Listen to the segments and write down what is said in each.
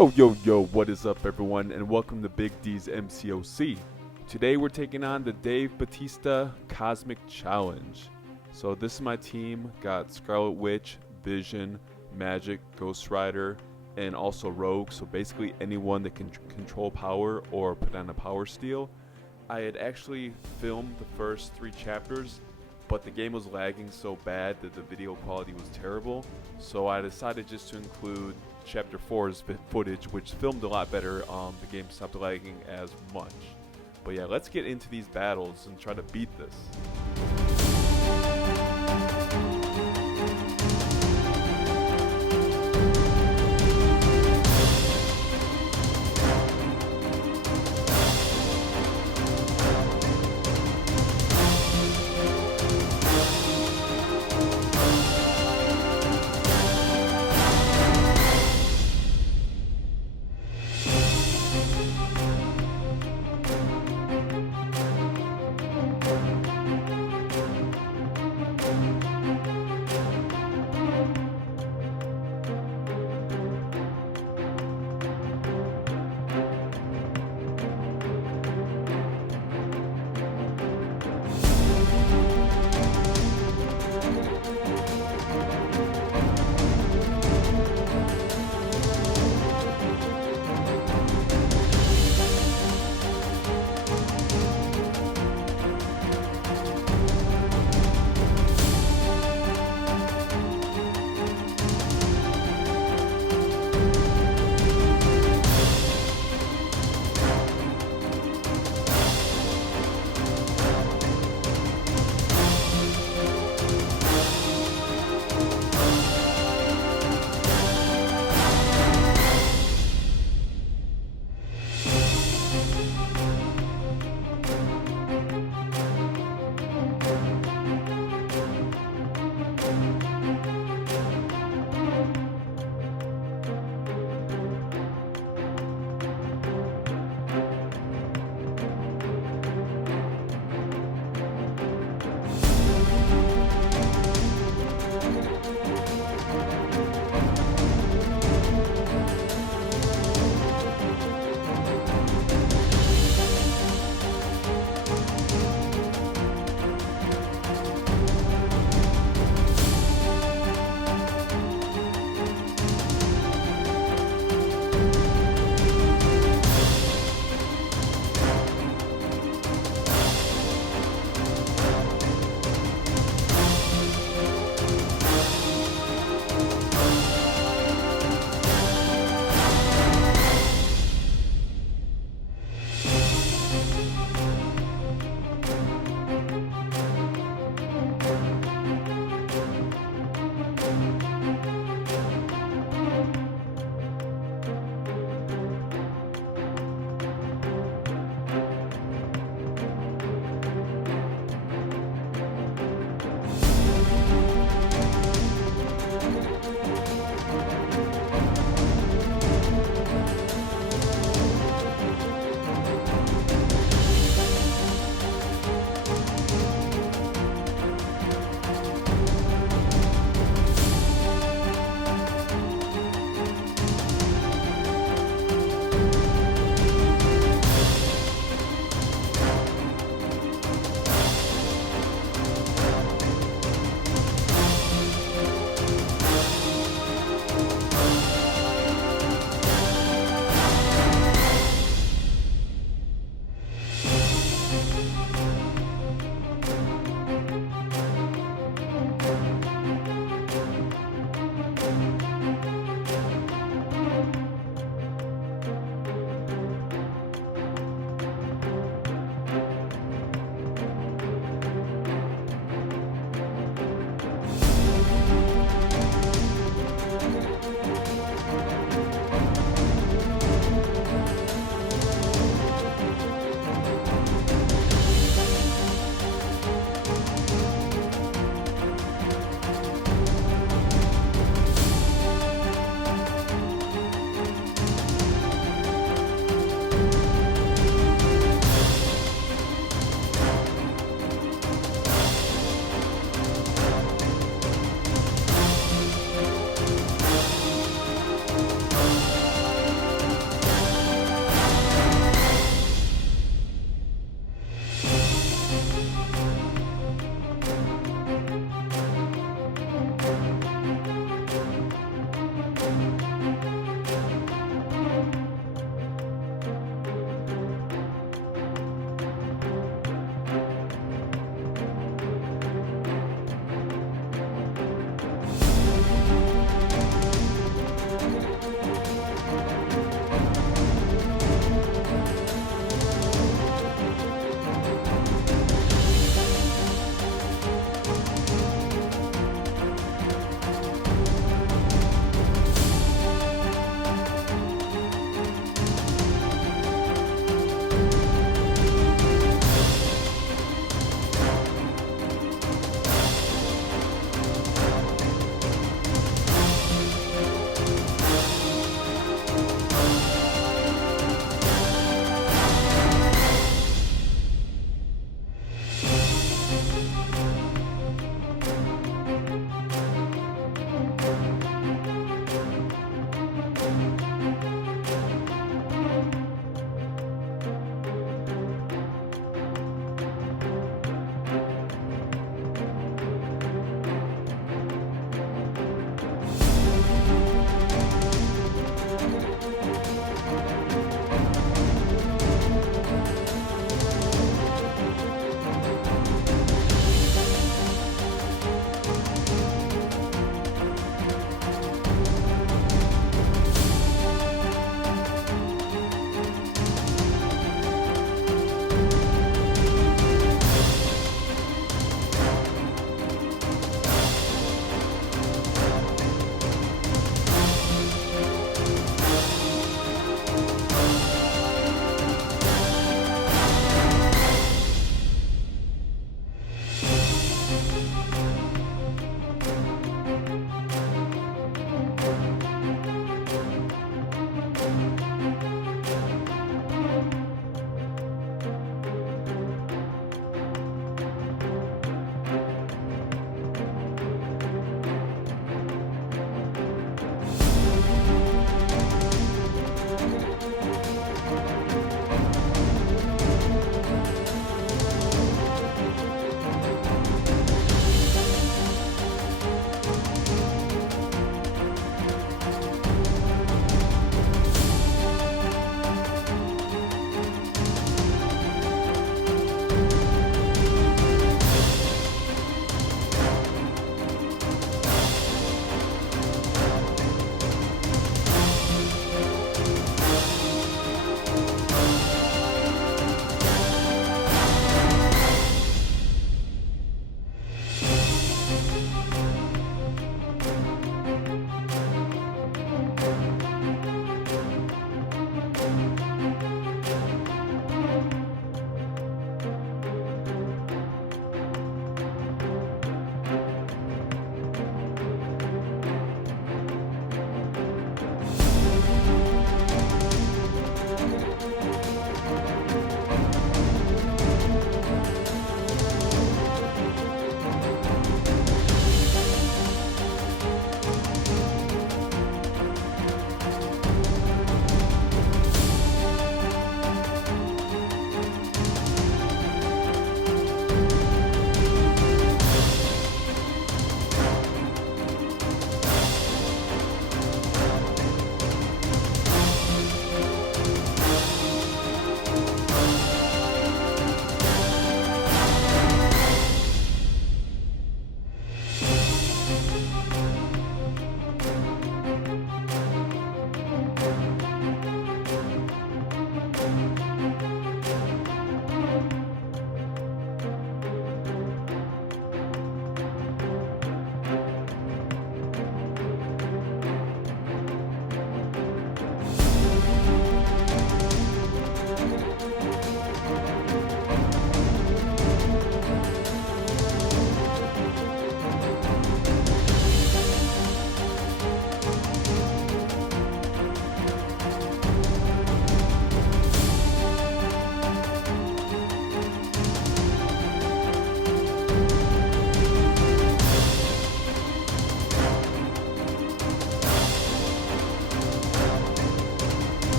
Yo, what is up, everyone, and welcome to Big D's MCOC. Today we're taking on the Dave Bautista Cosmic Challenge. So this is my team, got Scarlet Witch, Vision, Magic, Ghost Rider, and also Rogue, so basically anyone that can control power or put on a power steal. I had actually filmed the first 3 chapters, but the game was lagging so bad that the video quality was terrible, so I decided just to include Chapter 4's footage, which filmed a lot better. The game stopped lagging as much. But yeah, let's get into these battles and try to beat this.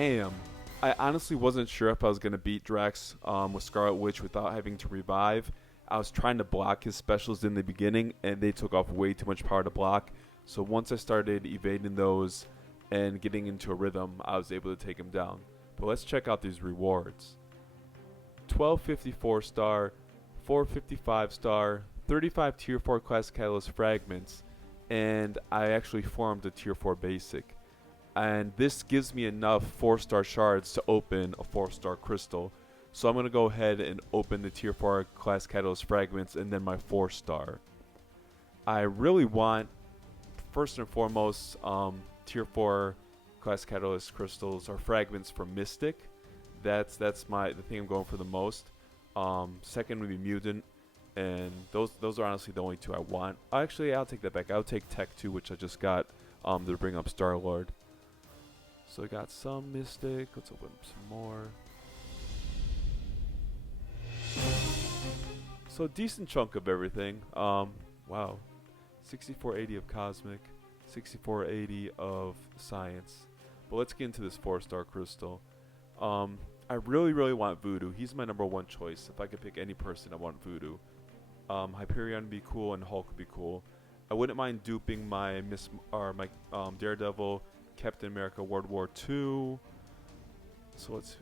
Bam! I honestly wasn't sure if I was going to beat Drax with Scarlet Witch without having to revive. I was trying to block his specials in the beginning, and they took off way too much power to block. So once I started evading those and getting into a rhythm, I was able to take him down. But let's check out these rewards. 1254 star, 455 star, 35 tier 4 class catalyst fragments, and I actually formed a tier 4 basic. And this gives me enough 4-star shards to open a 4-star crystal. So I'm going to go ahead and open the tier 4 class catalyst fragments and then my 4-star. I really want, first and foremost, tier 4 class catalyst crystals or fragments for Mystic. That's the thing I'm going for the most. Second would be Mutant, and those are honestly the only two I want. Actually, I'll take that back. I'll take Tech 2, which I just got to bring up Star-Lord. So I got some Mystic. Let's open up some more. So decent chunk of everything. Wow. 6480 of Cosmic, 6480 of Science. But let's get into this 4-star crystal. I really want Voodoo. He's my number one choice. If I could pick any person, I want Voodoo. Hyperion would be cool and Hulk would be cool. I wouldn't mind duping my Daredevil, Captain America World War II. So let's.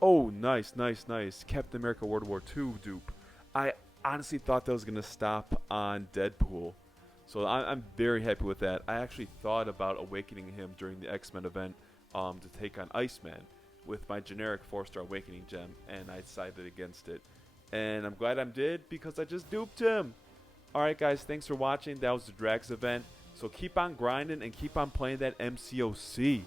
Oh, nice. Captain America World War II dupe. I honestly thought that was gonna stop on Deadpool, so I'm very happy with that. I actually thought about awakening him during the X-Men event to take on Iceman with my generic 4-star awakening gem, and I decided against it. And I'm glad I did because I just duped him. Alright guys, thanks for watching. That was the Drax event. So keep on grinding and keep on playing that MCOC.